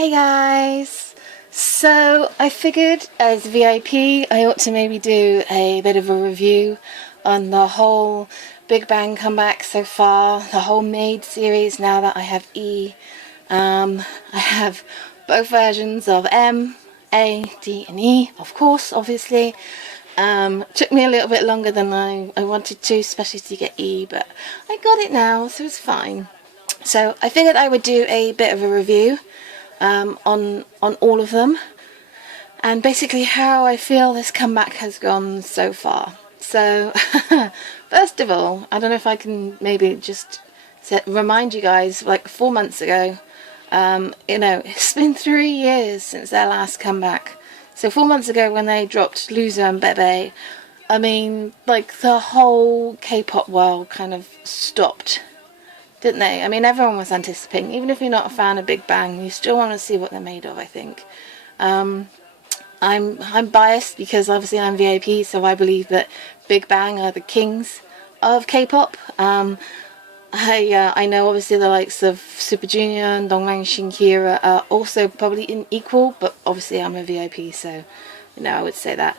Hey guys! So I figured as VIP I ought to maybe do a bit of a review on the whole Big Bang comeback so far, the whole M.A.D.E series now that I have E. I have both versions of M, A, D and E, of course, obviously. Took me a little bit longer than I wanted to, especially to get E, but I got it now, so it's fine. So I figured I would do a bit of a review on all of them, and basically how I feel this comeback has gone so far. So first of all, I don't know if I can maybe just remind you guys, like 4 months ago, it's been 3 years since their last comeback. So 4 months ago when they dropped Loser and Bebe, I mean, like the whole K-pop world kind of stopped, didn't they? I mean, everyone was anticipating. Even if you're not a fan of Big Bang, you still want to see what they're made of, I think. I'm biased because obviously I'm VIP, so I believe that Big Bang are the kings of K-pop. I know obviously the likes of Super Junior and Dongman Shinki are also probably equal, but obviously I'm a VIP, so I would say that.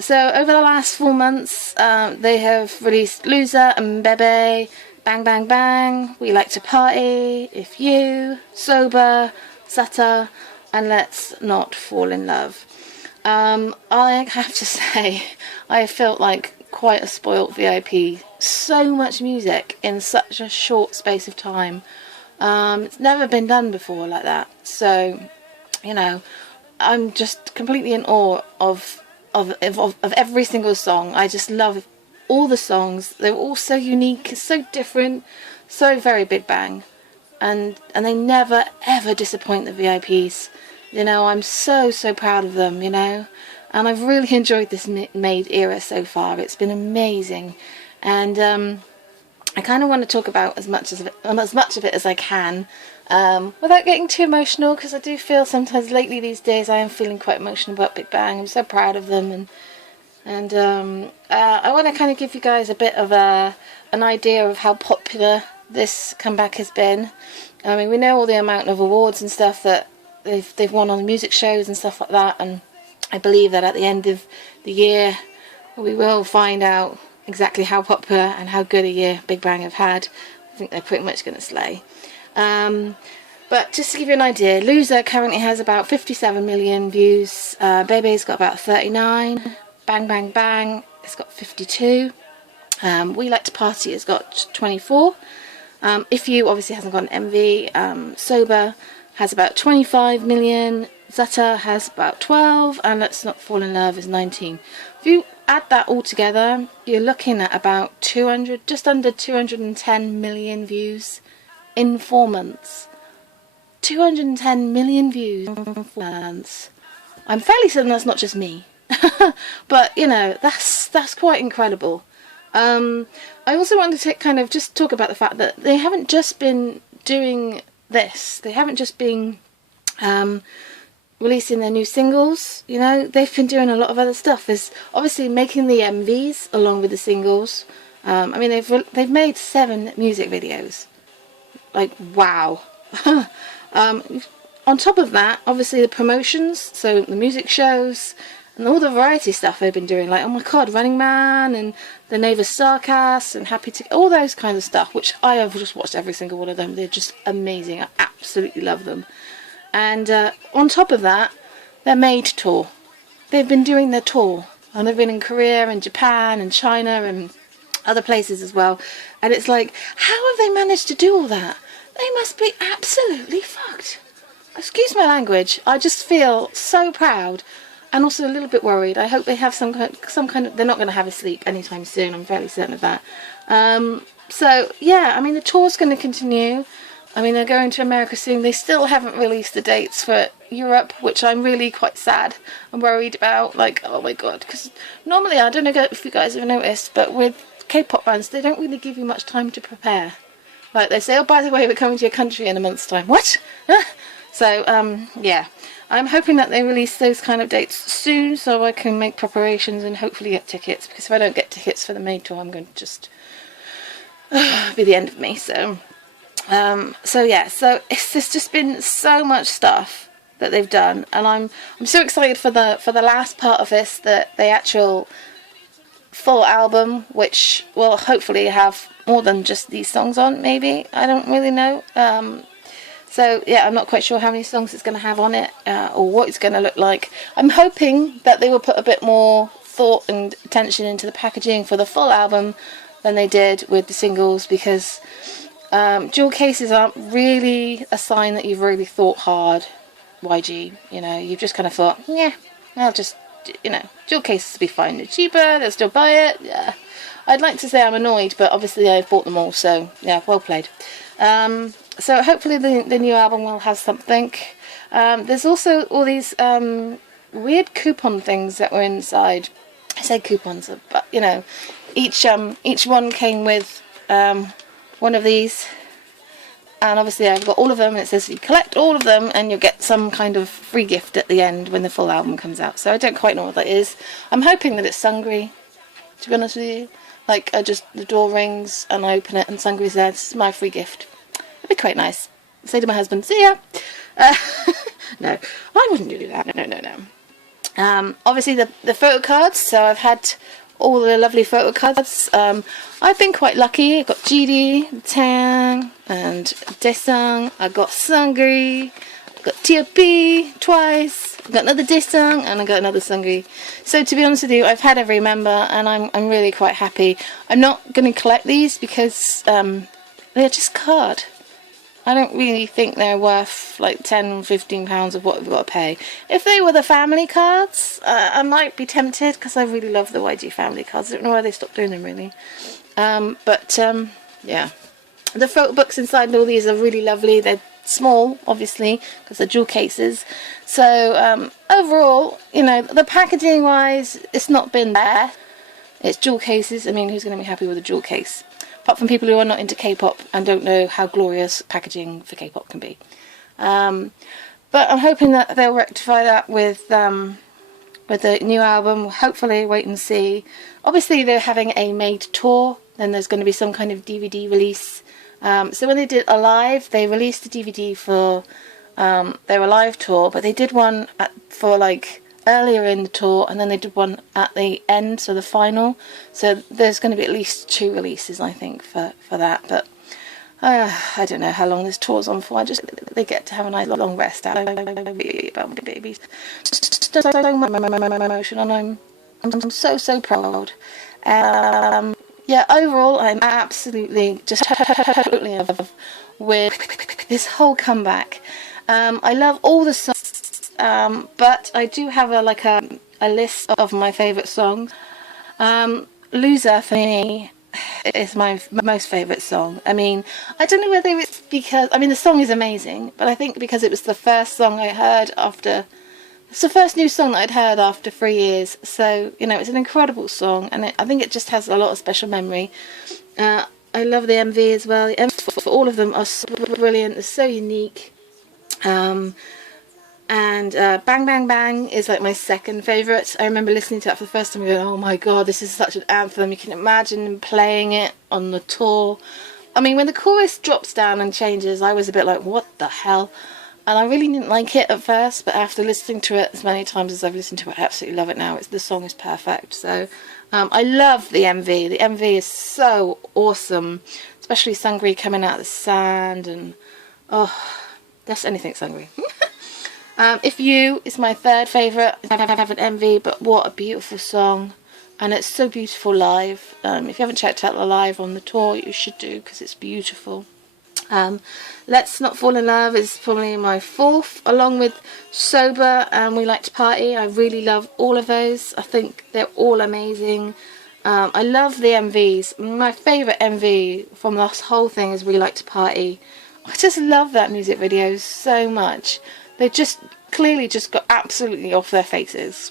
So over the last 4 months, they have released Loser and Bebe, Bang Bang Bang, We Like to Party, If You, Sober, Sata, and Let's Not Fall in Love. I have to say, I felt like quite a spoilt VIP. So much music in such a short space of time. It's never been done before like that. So, I'm just completely in awe of every single song. I just love all the songs. They're all so unique, so different, so very Big Bang, and they never ever disappoint the VIPs. I'm so proud of them, and I've really enjoyed this M.A.D.E era so far. It's been amazing, and I kind of want to talk about as much of it as I can, without getting too emotional, because I do feel sometimes lately these days I am feeling quite emotional about Big Bang. I'm so proud of them, and I want to kind of give you guys a bit of an idea of how popular this comeback has been. I mean, we know all the amount of awards and stuff that they've won on the music shows and stuff like that, and I believe that at the end of the year we will find out exactly how popular and how good a year Big Bang have had. I think they're pretty much going to slay. But just to give you an idea, Loser currently has about 57 million views, Bebe's got about 39, Bang Bang Bang has got 52, We Like to Party has got 24, If You obviously hasn't got an MV, Sober has about 25 million, Zata has about 12, and Let's Not Fall in Love is 19. If you add that all together, you're looking at about 200, just under 210 million views in 4 months. 210 million views in 4 months. I'm fairly certain that's not just me. But that's quite incredible. I also wanted to kind of just talk about the fact that they haven't just been doing this. They haven't just been releasing their new singles. They've been doing a lot of other stuff. There's obviously making the MVs along with the singles. I mean, they've made 7 music videos. Like, wow. On top of that, obviously the promotions, so the music shows and all the variety stuff they've been doing, like, oh my god, Running Man and the Neighbour Starcast and Happy to, all those kind of stuff, which I have just watched every single one of them. They're just amazing. I absolutely love them. And on top of that, their M.A.D.E tour. They've been doing their tour, and they've been in Korea and Japan and China and other places as well. And it's like, how have they managed to do all that? They must be absolutely fucked. Excuse my language. I just feel so proud and also a little bit worried. I hope they have some kind of. They're not going to have a sleep anytime soon. I'm fairly certain of that. So yeah, I mean, the tour's going to continue. I mean, they're going to America soon. They still haven't released the dates for Europe, which I'm really quite sad and worried about. Like, oh my god, because normally, I don't know if you guys have noticed, but with K-pop bands, they don't really give you much time to prepare. Like, they say, oh, by the way, we're coming to your country in a month's time. What? So, yeah. I'm hoping that they release those kind of dates soon so I can make preparations and hopefully get tickets. Because if I don't get tickets for the M.A.D. tour, I'm going to just be the end of me. So, So yeah, so there's just been so much stuff that they've done, and I'm so excited for the last part of this, the actual full album, which will hopefully have more than just these songs on. Maybe, I don't really know. So yeah, I'm not quite sure how many songs it's going to have on it, or what it's going to look like. I'm hoping that they will put a bit more thought and attention into the packaging for the full album than they did with the singles, because jewel cases aren't really a sign that you've really thought hard, YG. You know, you've just kind of thought, yeah, I'll just, you know, jewel cases will be fine. They're cheaper, they'll still buy it. Yeah, I'd like to say I'm annoyed, but obviously I've bought them all, so yeah, well played. So hopefully the new album will have something. There's also all these weird coupon things that were inside. I say coupons, but you know, each one came with one of these, and obviously I've got all of them, and it says you collect all of them and you'll get some kind of free gift at the end when the full album comes out. So I don't quite know what that is. I'm hoping that it's Sungri, to be honest with you. Like, the door rings and I open it and Sungri's there. This is my free gift. It'd be quite nice. Say to my husband, see ya. No, I wouldn't do that. No. Obviously the photo cards. So I've had all the lovely photo cards. I've been quite lucky. I got GD, Tang, and Desang. I got Sungri. I got TOP twice. I got another Desang, and I got another Sungri. So to be honest with you, I've had every member, and I'm really quite happy. I'm not going to collect these because they're just card. I don't really think they're worth like £10-15 of what we've got to pay. If they were the family cards, I might be tempted, because I really love the YG family cards. I don't know why they stopped doing them, really. Yeah. The photo books inside all these are really lovely. They're small, obviously, because they're jewel cases. So overall, you know, the packaging wise, it's not been there. It's jewel cases. I mean, who's going to be happy with a jewel case? Apart from people who are not into K-pop and don't know how glorious packaging for K-pop can be. But I'm hoping that they'll rectify that with the new album. Hopefully, wait and see. Obviously, they're having a M.A.D.E tour. Then there's going to be some kind of DVD release. So when they did Alive, they released the DVD for their Alive tour, but they did one for like earlier in the tour, and then they did one at the end, so the final. So there's going to be at least 2 releases, I think, for that. But I don't know how long this tour's on for. They get to have a nice long rest out about babies. So much emotion, and I'm so proud. Yeah, overall, I'm absolutely just totally in love with this whole comeback. I love all the songs, but I do have a list of my favourite songs. Loser, for me, is my most favourite song. I mean, I don't know whether it's because, I mean, the song is amazing, but I think because it was the first song I heard after, it's the first new song that I'd heard after 3 years. So, you know, it's an incredible song, and I think it just has a lot of special memory. I love the MV as well. The MV for all of them are so brilliant. They're so unique. And Bang Bang Bang is like my second favourite. I remember listening to that for the first time and going, oh my god, this is such an anthem. You can imagine them playing it on the tour. I mean, when the chorus drops down and changes, I was a bit like, what the hell? And I really didn't like it at first, but after listening to it as many times as I've listened to it, I absolutely love it now. The song is perfect. So I love the MV. The MV is so awesome, especially Sungri coming out of the sand, and oh, that's anything Sungri. If You is my third favourite. I have an MV, but what a beautiful song, and it's so beautiful live. If you haven't checked out the live on the tour, you should do, because it's beautiful. Let's Not Fall in Love is probably my fourth, along with Sober and We Like to Party. I really love all of those. I think they're all amazing. I love the MVs. My favourite MV from this whole thing is We Like to Party. I just love that music video so much. They just clearly just got absolutely off their faces.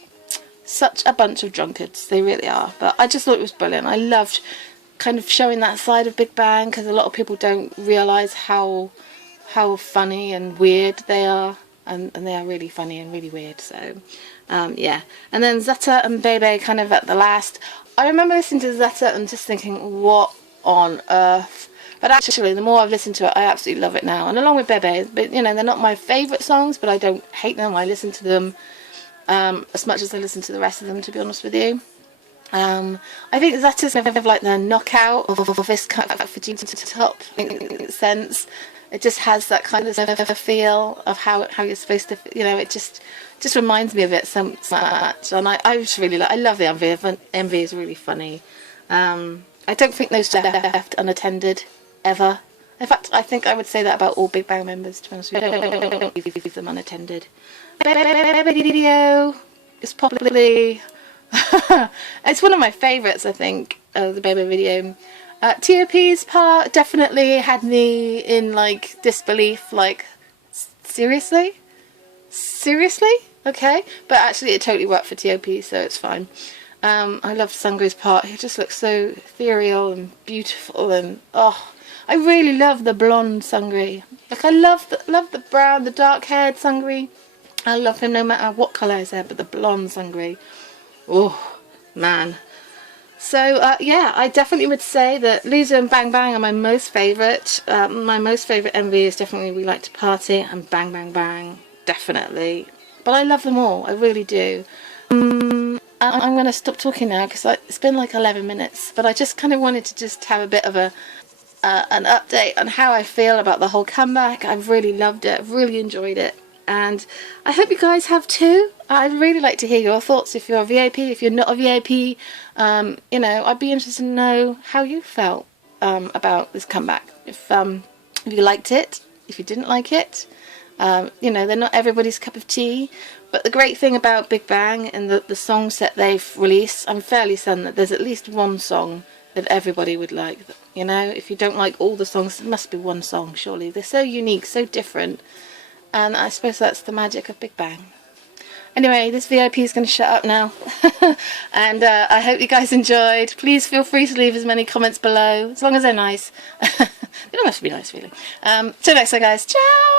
Such a bunch of drunkards, they really are. But I just thought it was brilliant. I loved kind of showing that side of Big Bang, because a lot of people don't realise how funny and weird they are, and they are really funny and really weird. So yeah. And then Zeta and Bebe kind of at the last. I remember listening to Zeta and just thinking, what on earth? But actually, the more I've listened to it, I absolutely love it now. And along with babaies, but you know, they're not my favourite songs, but I don't hate them. I listen to them as much as I listen to the rest of them, to be honest with you. I think that is kind of like the knockout of this kind of for to top sense. It just has that kind of a feel of how you're supposed to, you know, it just reminds me of it so much. And I just really I love the MV. MV is really funny. I don't think those left unattended ever. In fact, I think I would say that about all Big Bang members, to be honest with you. I don't leave them unattended. Video is probably it's one of my favourites, I think, the baby video. T.O.P.'s part definitely had me in like disbelief, like seriously? Okay, but actually it totally worked for T.O.P., so it's fine. I love Sungri's part. He just looks so ethereal and beautiful, and oh, I really love the blonde Sungri. Like I love the brown, the dark-haired Sungri. I love him no matter what colour his hair, but the blonde Sungri, oh man. So yeah, I definitely would say that Loser and Bang Bang are my most favourite. My most favourite MV is definitely We Like to Party and Bang Bang Bang, definitely. But I love them all, I really do. I'm going to stop talking now because it's been like 11 minutes, but I just kind of wanted to just have a bit of an update on how I feel about the whole comeback. I've really loved it, I've really enjoyed it, and I hope you guys have too. I'd really like to hear your thoughts if you're a VIP, if you're not a VIP. You know, I'd be interested to know how you felt about this comeback. If you liked it, if you didn't like it. You know, they're not everybody's cup of tea, but the great thing about Big Bang and the songs that they've released, I'm fairly certain that there's at least one song that everybody would like. You know, if you don't like all the songs, there must be one song, surely. They're so unique, so different, and I suppose that's the magic of Big Bang. Anyway, this VIP is going to shut up now, and I hope you guys enjoyed. Please feel free to leave as many comments below, as long as they're nice. They don't have to be nice, really. Till next time, guys. Ciao!